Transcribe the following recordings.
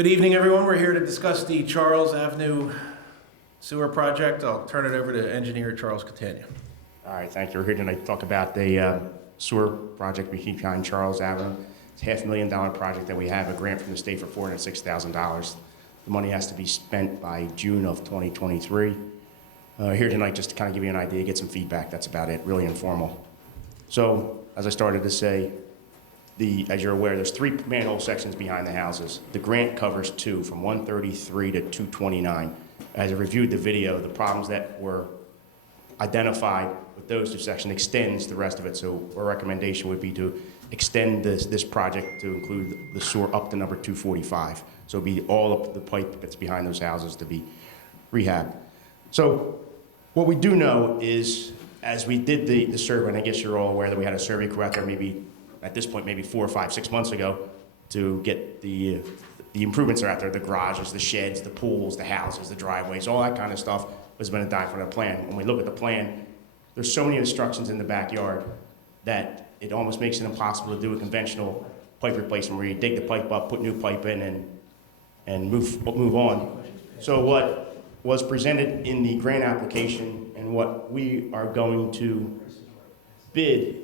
Good evening, everyone. We're here to discuss the Charles Avenue sewer project. I'll turn it over to engineer Charles Catania. All right, thank you. We're here tonight to talk about the sewer project we keep behind Charles Avenue. It's a $500,000 project that we have a grant from the state for $406,000. The money has to be spent by June of 2023. Here tonight just to kind of give you an idea, get some feedback. That's about it, really informal. So, as I started to say, as you're aware, there's 3 manhole sections behind the houses. The grant covers 2, from 133 to 229. As I reviewed the video, the problems that were identified with those 2 sections extends the rest of it. So our recommendation would be to extend this project to include the sewer up to number 245. So it'd be all of the pipe that's behind those houses to be rehabbed. So what we do know is, as we did the survey, and I guess you're all aware that we had a survey crew out there maybe at this point, maybe 4 or 5, 6 months ago, to get the improvements that are out there, the garages, the sheds, the pools, the houses, the driveways, all that kind of stuff was going to die for the plan. When we look at the plan, there's so many obstructions in the backyard that it almost makes it impossible to do a conventional pipe replacement where you dig the pipe up, put new pipe in, and move on. So what was presented in the grant application and what we are going to bid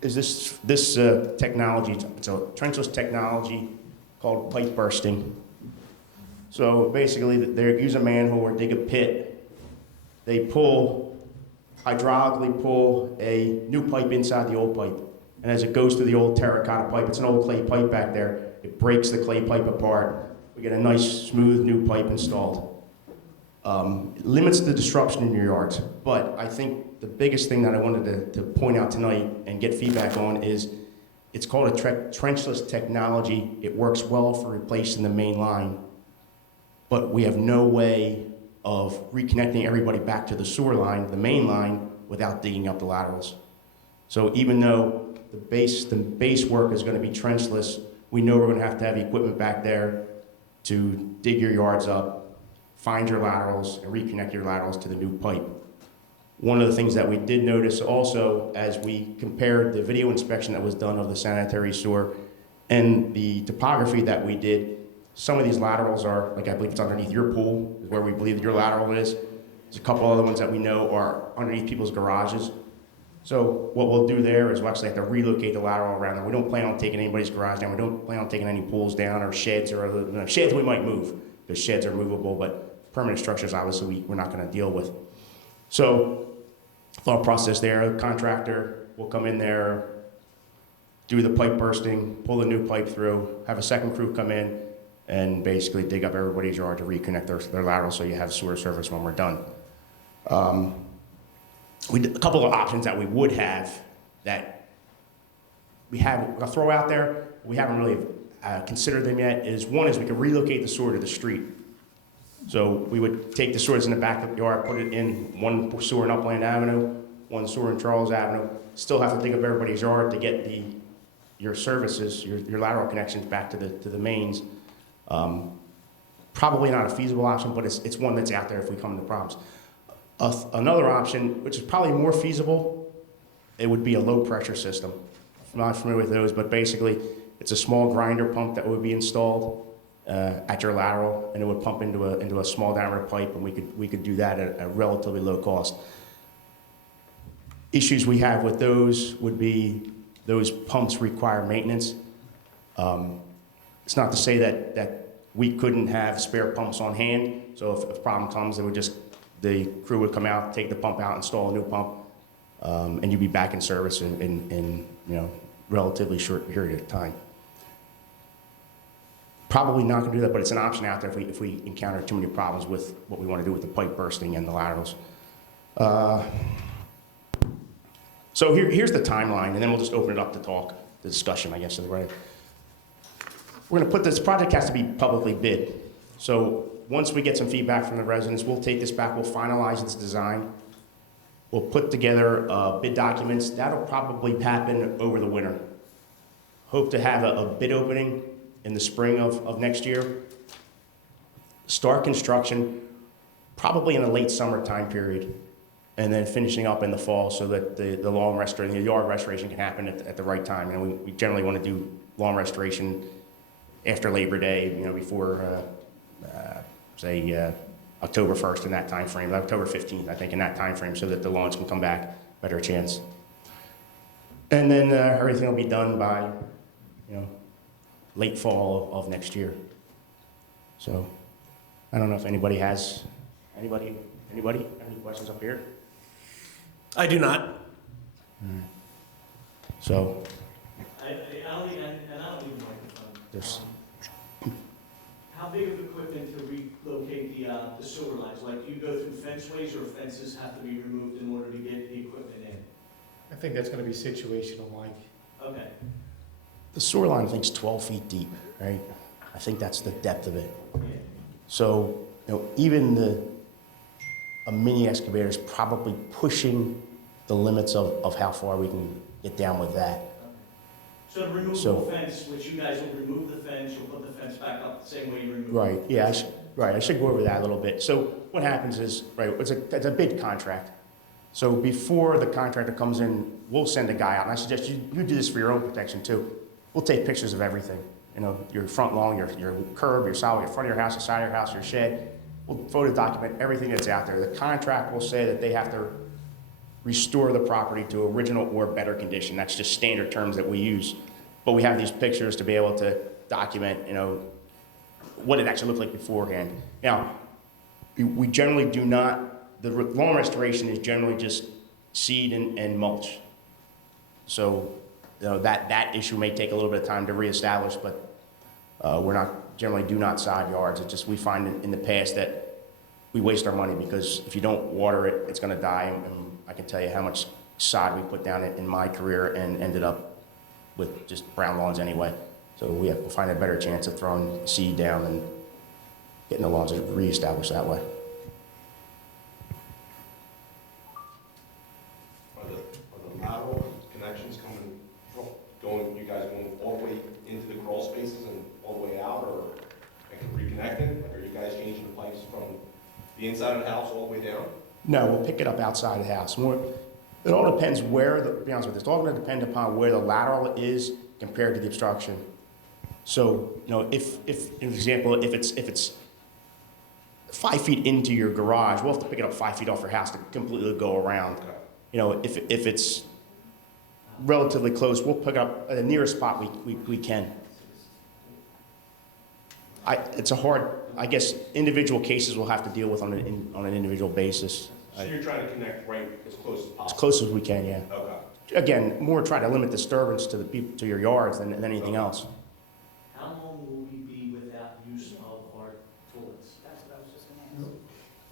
is this technology. It's a trenchless technology called pipe bursting. So basically, they use a manhole or dig a pit. They hydraulically pull a new pipe inside the old pipe. And as it goes through the old terracotta pipe, it's an old clay pipe back there, it breaks the clay pipe apart. We get a nice, smooth, new pipe installed. It limits the disruption in your yards, but I think the biggest thing that I wanted to point out tonight and get feedback on is it's called a trenchless technology. It works well for replacing the main line, but we have no way of reconnecting everybody back to the sewer line, the main line, without digging up the laterals. So even though the base work is going to be trenchless, we know we're going to have equipment back there to dig your yards up, find your laterals, and reconnect your laterals to the new pipe. One of the things that we did notice also as we compared the video inspection that was done of the sanitary sewer and the topography that we did, some of these laterals are, like I believe it's underneath your pool, is where we believe that your lateral is. There's a couple other ones that we know are underneath people's garages. So what we'll do there is we'll actually have to relocate the lateral around there. We don't plan on taking anybody's garage down. We don't plan on taking any pools down or sheds or other, sheds we might move because sheds are movable, but permanent structures obviously we're not going to deal with. So thought process there, the contractor will come in there, do the pipe bursting, pull the new pipe through, have a second crew come in, and basically dig up everybody's yard to reconnect their laterals so you have sewer service when we're done. A couple of options that we would have that I'll throw out there, we haven't really considered them yet, is one is we could relocate the sewer to the street. So we would take the sewers in the back of the yard, put it in one sewer in Upland Avenue, one sewer in Charles Avenue, still have to dig up everybody's yard to get your services, your lateral connections back to the mains. Probably not a feasible option, but it's one that's out there if we come into problems. Another option, which is probably more feasible, it would be a low pressure system. I'm not familiar with those, but basically it's a small grinder pump that would be installed at your lateral, and it would pump into a small diameter pipe, and we could do that at a relatively low cost. Issues we have with those would be those pumps require maintenance. It's not to say that we couldn't have spare pumps on hand. So if a problem comes, the crew would come out, take the pump out, install a new pump, and you'd be back in service in relatively short period of time. Probably not going to do that, but it's an option out there if we encounter too many problems with what we want to do with the pipe bursting and the laterals. So here's the timeline, and then we'll just open it up to talk, the discussion, I guess, is right. We're going to put this project has to be publicly bid. So once we get some feedback from the residents, we'll take this back, we'll finalize this design, we'll put together bid documents. That'll probably happen over the winter. Hope to have a bid opening in the spring of next year. Start construction probably in a late summer time period, and then finishing up in the fall so that the yard restoration can happen at the right time. We generally want to do lawn restoration after Labor Day, before, say, October 1st in that time frame, October 15th, I think, in that time frame, so that the lawns can come back, better chance. And then everything will be done by, late fall of next year. So, I don't know if anybody has, anybody, have any questions up here? I do not. So, I don't need a microphone. there's, How big of equipment to relocate the sewer lines? Like, do you go through fenceways or fences have to be removed in order to get the equipment in? I think that's gonna be situational, Mike. Okay. the sewer line, I think, is 12 feet deep, right? I think that's the depth of it. Yeah. So, even a mini excavator is probably pushing the limits of how far we can get down with that. So the removable fence, which you guys will remove the fence, you'll put the fence back up the same way you removed it? Right, yeah, I should go over that a little bit. So what happens is, right, it's a bid contract. So before the contractor comes in, we'll send a guy out, and I suggest you do this for your own protection too. We'll take pictures of everything, your front lawn, your curb, your sidewalk, your front of your house, the side of your house, your shed. We'll photo document everything that's out there. The contract will say that they have to restore the property to original or better condition. That's just standard terms that we use. But we have these pictures to be able to document, what it actually looked like beforehand. Now, we generally do not, the lawn restoration is generally just seed and mulch. So, that issue may take a little bit of time to reestablish, but we're not, generally do not sod yards. It's just, we find in the past that we waste our money because if you don't water it, it's gonna die. And I can tell you how much sod we put down in my career and ended up with just brown lawns anyway. So we'll find a better chance of throwing seed down and getting the lawns reestablished that way. Are the lateral connections going, you guys going all the way into the crawl spaces and all the way out, or reconnecting? Like, are you guys changing the pipes from the inside of the house all the way down? No, we'll pick it up outside the house. It all depends where, to be honest with you, it's all gonna depend upon where the lateral is compared to the obstruction. So, if for example, if it's 5 feet into your garage, we'll have to pick it up 5 feet off your house to completely go around. If it's relatively close, we'll pick up the nearest spot we can. It's a hard, I guess, individual cases we'll have to deal with on an individual basis. So you're trying to connect right as close as possible? As close as we can, yeah. Okay. Again, more trying to limit disturbance to the people, to your yards than anything else. How long will we be without use of our toilets? That's what I was just gonna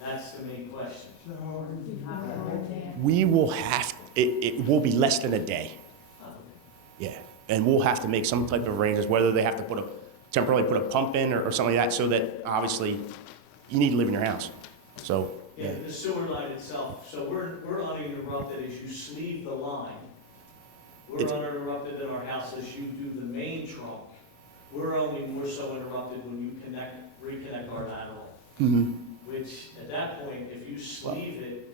ask. That's the main question. We will have, it will be less than a day, yeah. And we'll have to make some type of arrangements, whether they have to temporarily put a pump in or something like that, so that obviously you need to live in your house. So, Yeah, yeah. the sewer line itself, so we're uninterrupted as you sleeve the line. We're It's- uninterrupted in our house as you do the main trunk. We're only more so interrupted when you reconnect our lateral, Mhm. which at that point, if you sleeve it,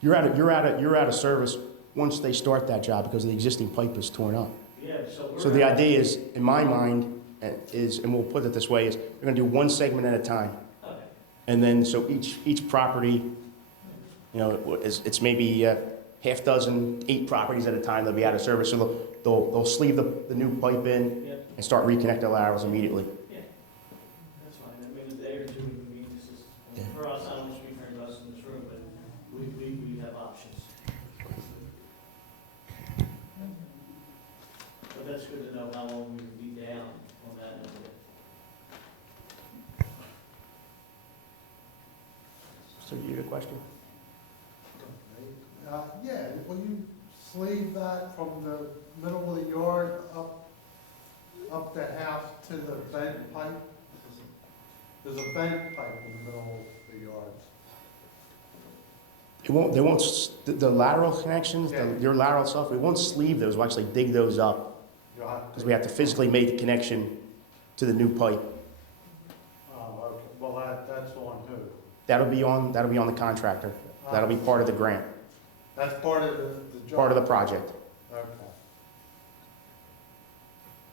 You're out of service once they start that job because the existing pipe is torn up. yeah, so we're. So the idea is, in my mind, and we'll put it this way, is we're gonna do one segment at a time. Okay, And then, so each property, it's maybe half dozen, 8 properties at a time they'll be out of service. So they'll sleeve the new pipe in yeah, and start reconnecting the laterals immediately. yeah, that's fine, I mean, a day or two, I mean, this is, Yeah. for us, I don't speak for us in this room, but we have options. But that's good to know how long we would be down on that number. So you have a question? Yeah, will you sleeve that from the middle of the yard up the house to the vent pipe? There's a vent pipe in the middle of the yards. They won't, the lateral connections, Yeah. your lateral stuff, we won't sleeve those, we'll actually dig those up. You'll have Because we have to physically make the connection to the new pipe. Oh, okay, well, that's on who? That'll be on the contractor. That'll be part of the grant, That's part of the job? part of the project. Okay.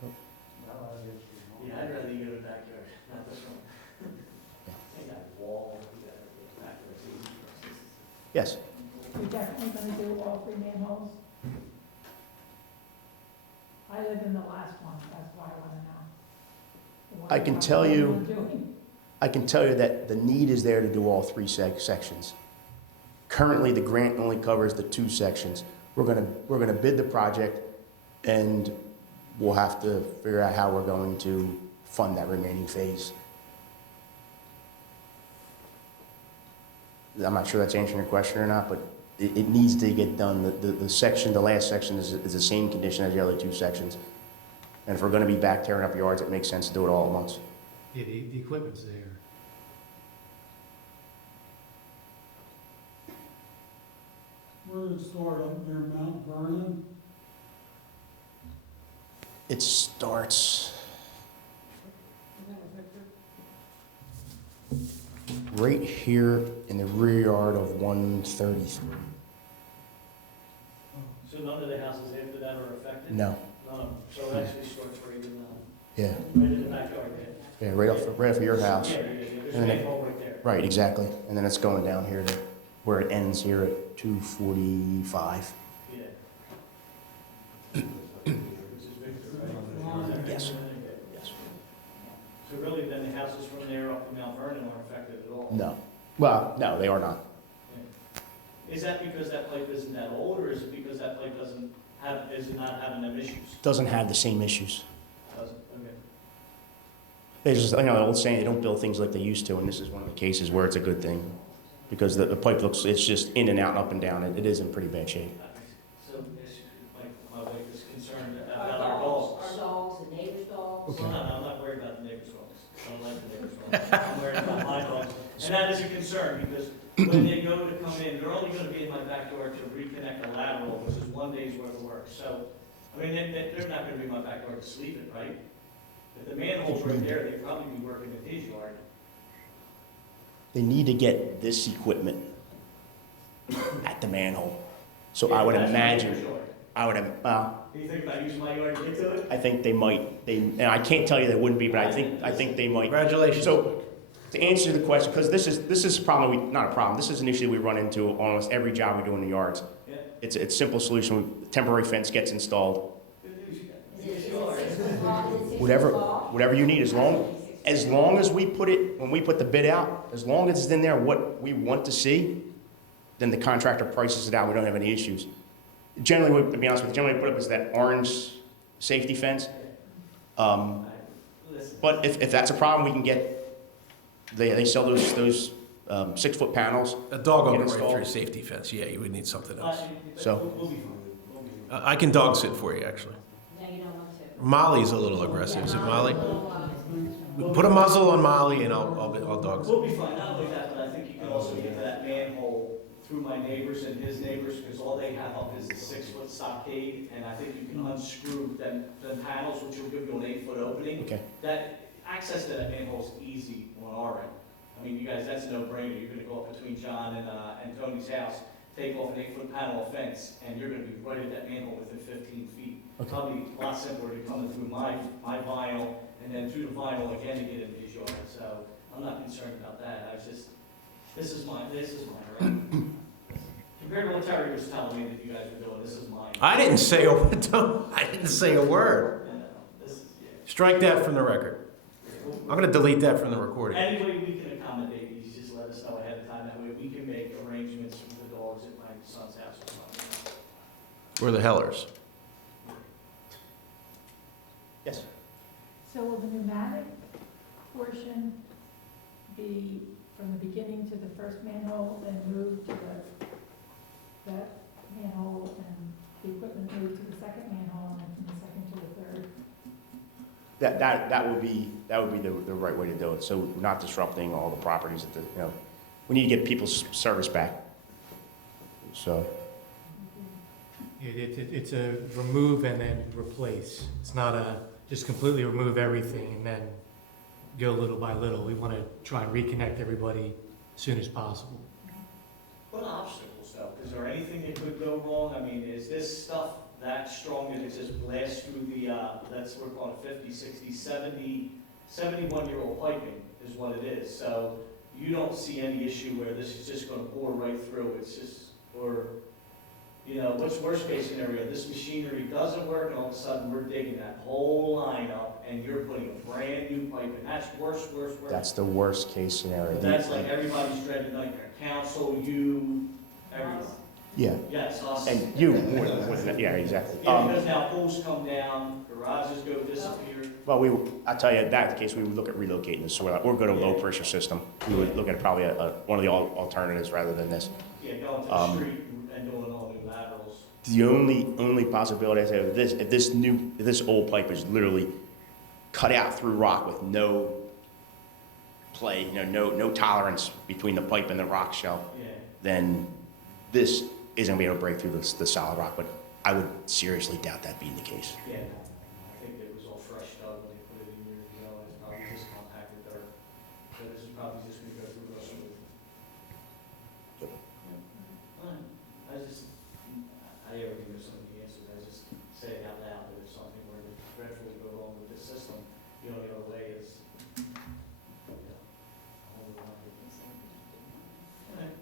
Now I get you. Yeah, I'd rather Yes, You're definitely gonna do all 3 manholes? I live in the last one, that's why I wanna know. The one I can you're tell you- doing. I can tell you that the need is there to do all 3 sections. Currently, the grant only covers the 2 sections. We're gonna bid the project, and we'll have to figure out how we're going to fund that remaining phase. I'm not sure that's answering your question or not, but it needs to get done. The last section is the same condition as the other 2 sections. And if we're gonna be back tearing up yards, it makes sense to do it all at once. Yeah, the equipment's there. Where does it start, up near Mount Vernon? It starts right here in the rear yard of 133. So none of the houses after that are affected? No, So it actually starts right in, yeah, right in the backyard there? yeah, right off of your house. Yeah, there's a And then- manhole right there. Right, exactly. And then it's going down here to where it ends here at 245. Yeah. Which is Victor, right? Yes. Yes. So really, then the houses from there up to Mount Vernon aren't affected at all? No. Well, no, they are not. Is that because that pipe isn't that old, or is it because that pipe is it not having them issues? Doesn't have the same issues. Doesn't, okay. They just, the old saying, they don't build things like they used to, and this is one of the cases where it's a good thing. Because the pipe looks, it's just in and out and up and down. It is in pretty bad shape. So, my wife is concerned about our dogs. Our dogs, the neighbor's dogs. Well, no, I'm not worried about the neighbor's dogs. I don't like the neighbor's dogs. I'm worried about my dogs. And that is a concern, because when they go to come in, they're only gonna be in my backyard to reconnect a lateral, which is 1 day's worth of work. So, I mean, they're not gonna be in my backyard to sleep it, right? If the manhole's right there, they'd probably be working in his yard. They need to get this equipment at the manhole. So I would That's my neighbor's imagine, yard. Do you think about using my yard to get to it? I think they might, and I can't tell you they wouldn't be, but I think they might. Congratulations. So, to answer the question, because this is a problem, not a problem, this is an issue we run into on almost every job we do in the yards. Yeah. It's a simple solution, temporary fence gets installed, Is it 6 o'clock? Is it 6 whatever, o'clock? whatever you need, as long as we put it, when we put the bid out, as long as it's in there what we want to see, then the contractor prices it out, we don't have any issues. Generally, to be honest with you, generally we put up is that orange safety fence. Listen, But if that's a problem, we can get, they sell those 6-foot panels. A dog will Get go right installed. through a safety fence, yeah, you would need something else. So- We'll be fine. We'll be fine. I can dog sit for you, actually. No, you don't want to. Molly's a little aggressive, is it Molly? Well, Put a muzzle on Molly and I'll dog sit. We'll be fine, not only that, but I think you can also get to that manhole through my neighbors and his neighbors, because all they have up is a 6-foot stockade, and I think you can unscrew them panels, which will give you an 8-foot opening. Okay. That, access to that manhole is easy on our end. I mean, you guys, that's a no-brainer, you're gonna go up between John and Tony's house, take off an 8-foot panel of fence, and you're gonna be right at that manhole within 15 feet. Okay. Probably a lot simpler to come through my vinyl, and then through the vinyl again to get into his yard, so I'm not concerned about that, I was just, this is mine, right? Compared to what Terry was telling me that you guys were doing, this is mine. I didn't say a word. And, this is, yeah. Strike that from the record. I'm gonna delete that from the recording. Any way we can accommodate these, just let us know ahead of time, that way we can make arrangements with the dogs at my son's house or something. We're the hellers. Yes. So will the pneumatic portion be from the beginning to the first manhole, then move to that manhole, and the equipment move to the second manhole, and then from the second to the third? That would be the right way to do it, so not disrupting all the properties that we need to get people's service back. So, It's a remove and then replace. It's not a, just completely remove everything and then go little by little. We want to try and reconnect everybody as soon as possible. What obstacles though? Is there anything that could go wrong? I mean, is this stuff that strong that it just blasts through the, that's, we're calling it 50, 60, 70, 71-year-old piping is what it is. So you don't see any issue where this is just gonna bore right through, it's just, or, you know, what's worst case scenario, this machinery doesn't work, and all of a sudden, we're digging that whole line up, and you're putting a brand new pipe in, that's worse. That's the worst case scenario. But that's like everybody's dreaded nightmare, council, you, everyone. Yeah, Yes, us. and you, more than that, yeah, exactly. Yeah, because now poles come down, garages go disappear. Well, I tell you, in that case, we would look at relocating the soil, or go to a low-pressure system. We would look at probably one of the alternatives rather than this. Yeah, going to the street and doing all new laterals. The only possibility I say, if this old pipe is literally cut out through rock with no play, no tolerance between the pipe and the rock shell, Yeah. then this isn't gonna be able to break through the solid rock, but I would seriously doubt that being the case. Yeah, no, I think it was all fresh dug when they put it in years ago, and it's probably just compacted dirt. So this is probably just gonna go through real smooth. Yep. Fine. I just, I already know some of the answers, I just say it out loud, that if something were to dreadfully go wrong with this system, the only other way is, you know, hold it on. Alright.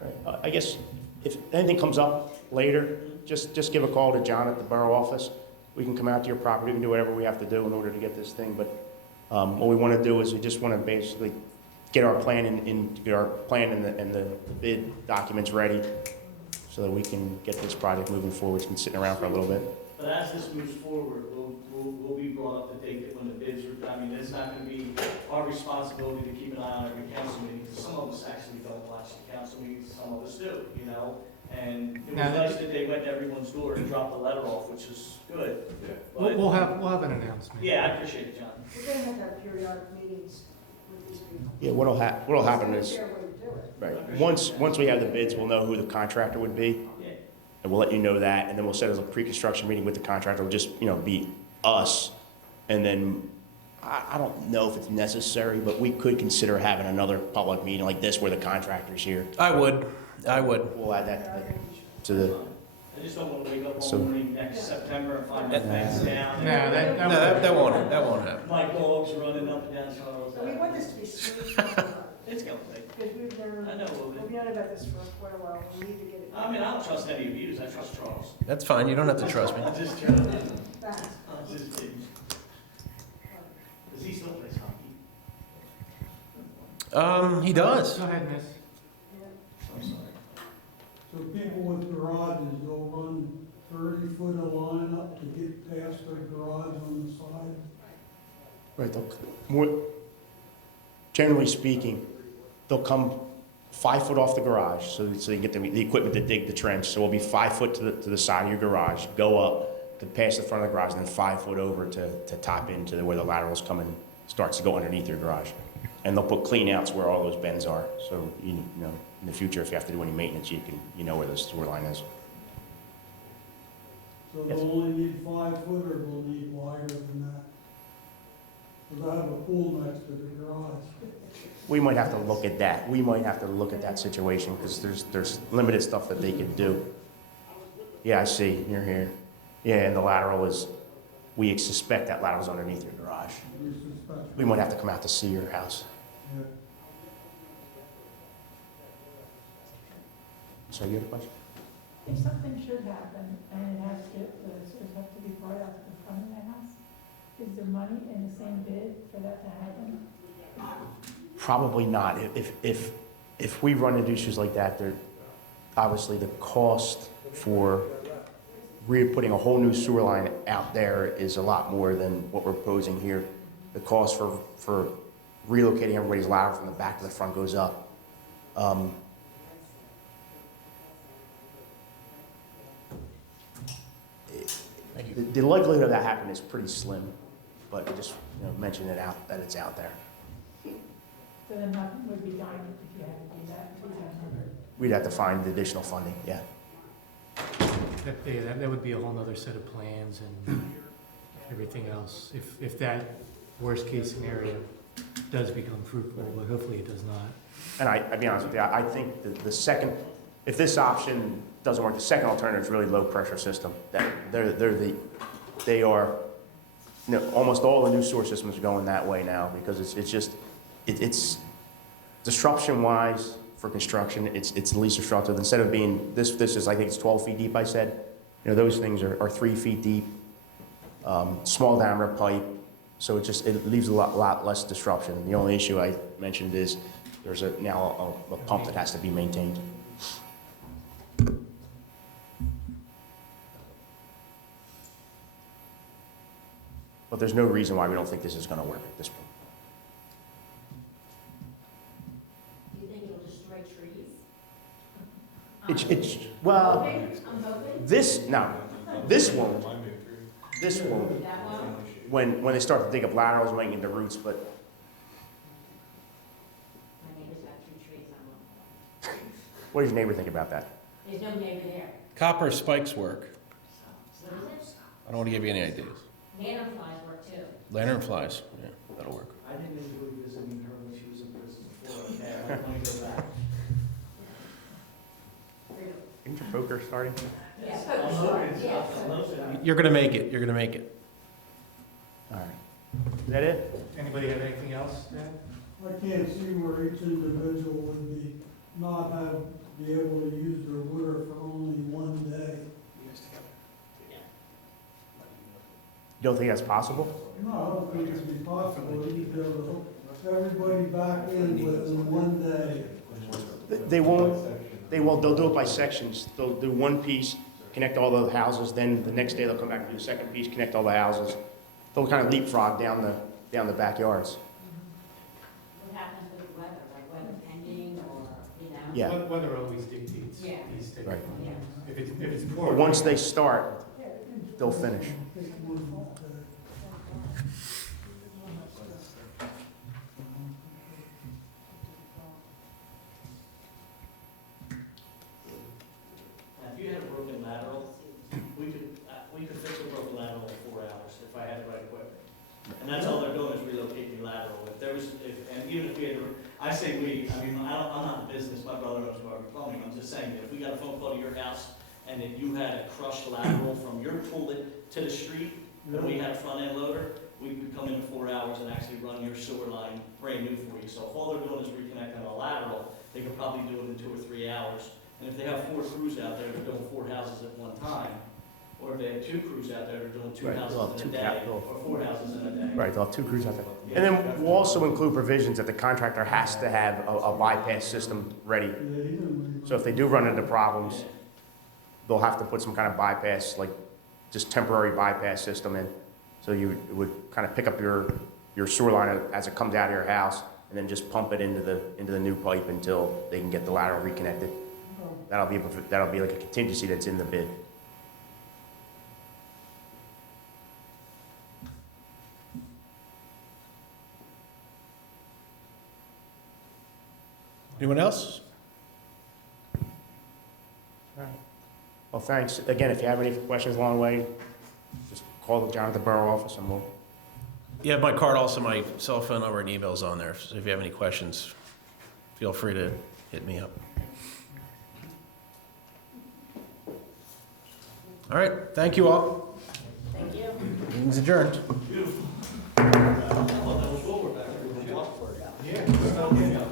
Right. I guess if anything comes up later, just give a call to John at the borough office. We can come out to your property, we can do whatever we have to do in order to get this thing, but what we want to do is we just want to basically get our plan and the bid documents ready so that we can get this project moving forward. It's been sitting around for a little bit. But as this moves forward, we'll be brought up to date that when the bids are, I mean, it's not gonna be our responsibility to keep an eye on every council meeting, because some of us actually don't watch the council meetings, some of us do, you know? And it was Now- nice that they went to everyone's door and dropped the letter off, which is good. But, We'll have an announcement. yeah, I appreciate it, John. We're gonna have to have periodic meetings with these people. Yeah, what'll happen is, Fair way to do it. right, once we have the bids, we'll know who the contractor would be, Yeah, and we'll let you know that, and then we'll set as a pre-construction meeting with the contractor. It'll just, be us, and then, I don't know if it's necessary, but we could consider having another public meeting like this where the contractor's here. I would. We'll add that to the, I just don't wanna wake up So- one morning next September and find my fence down. No, that No, that won't happen. My dog's running up and down Charles. So we want this to be smooth, It's gonna be, because we've never, I know, we'll be. we've known about this for quite a while, we need to get it. I mean, I don't trust any of you, I trust Charles. That's fine, you don't have to trust me. I just trust him. Fast. I just didn't. Does he still play hockey? He does. Go ahead, miss. Yeah. I'm sorry. So people with garages, they'll run 30 foot of line up to get past their garage on the side. right, generally speaking, they'll come 5 foot off the garage, so you get the equipment to dig the trench. So it'll be 5 foot to the side of your garage, go up to pass the front of the garage, and then 5 foot over to top into where the laterals come in, starts to go underneath your garage. And they'll put clean outs where all those bends are, so you know in the future if you have to do any maintenance, you know where the sewer line is. So Yes. they'll only need 5 foot or they'll need wider than that? Because I have a pool next to the garage. We might have to look at that. We might have to look at that situation because there's limited stuff that they could do. Yeah, I see. You're here. Yeah, and the lateral is, we suspect that lateral's underneath your garage. We suspect. We might have to come out to see your house. Yeah. So you have a question? If something should happen and it has to, the sewers have to be brought out to the front of the house, is there money in the same bid for that to happen? Probably not. If we run into issues like that, obviously the cost for putting a whole new sewer line out there is a lot more than what we're proposing here. The cost for relocating everybody's lateral from the back to the front goes up. Thank you. The likelihood of that happening is pretty slim, but just mention it out that it's out there. So then nothing would be done if you had to do that until you have another. We'd have to find the additional funding. Yeah. That would be a whole nother set of plans and everything else, if that worst case scenario does become fruitful, but hopefully it does not. And I'll be honest with you, I think that the second, if this option doesn't work, the second alternative is really low pressure system. They are almost all the new sewer systems are going that way now, because it's disruption-wise for construction, it's the least disruptive. Instead of being, this is, I think it's 12 feet deep, I said. Those things are 3 feet deep, small diameter pipe, so it leaves a lot less disruption. The only issue I mentioned is there's now a pump that has to be maintained. But there's no reason why we don't think this is going to work at this point. Do you think it'll destroy trees? Well, I'm hoping. this won't. This won't. That one? When they start to dig up laterals and making the roots, but My neighbor's got 2 trees on one. what does your neighbor think about that? There's no neighbor there. Copper spikes work. What is it? I don't want to give you any ideas. Lanternflies work too. Lantern flies, yeah, that'll work. I didn't enjoy visiting her when she was in prison before, okay, I want to go back. Isn't your poker starting? Yes, I'm sure, hoping, yes. I'm hoping. You're gonna make it, you're gonna make it. All right. Is that it? Anybody have anything else, Dan? I can't see where each individual would be able to use their water for only one day. You don't think that's possible? No, I don't think it'd be possible, you'd be able to hook everybody back in within one day. They won't. They'll do it by sections. They'll do one piece, connect all the houses, then the next day they'll come back and do the second piece, connect all the houses. They'll kind of leapfrog down the backyards. What happens with the weather, like weather pending or, Yeah. Weather always dictates. Yeah. these things. Right. Yeah. If it's But poor. once they start, they'll finish. Now, if you had a broken lateral, we could fix a broken lateral in 4 hours if I had the right equipment. And that's all they're doing is relocating the lateral. And even if we had, I say we, I mean, I'm not in business, my brother owns Barbie Plumbing, I'm just saying that if we got a phone call to your house and that you had a crushed lateral from your toilet to the street, and we had a front end loader, we could come in 4 hours and actually run your sewer line brand new for you. So if all they're doing is reconnecting a lateral, they could probably do it in 2 or 3 hours. And if they have 4 crews out there, they're doing 4 houses at one time. Or if they have 2 crews out there, they're doing 2 Right, houses well, in two a day, capital. or 4 houses in a day. Right, they'll have 2 crews out there. And then we'll also include provisions that the contractor has to have a bypass system ready. So if they do run into problems, they'll have to put some kind of bypass, like just temporary bypass system in. So you would kind of pick up your sewer line as it comes out of your house and then just pump it into the new pipe until they can get the lateral reconnected. That'll be like a contingency that's in the bid. Anyone else? Well, thanks. Again, if you have any questions along the way, just call John at the borough office and we'll. Yeah, my card, also my cell phone number and email's on there, so if you have any questions, feel free to hit me up. All right, thank you all. Thank you. Meeting's adjourned. Beautiful. I thought that was over back there. Yeah.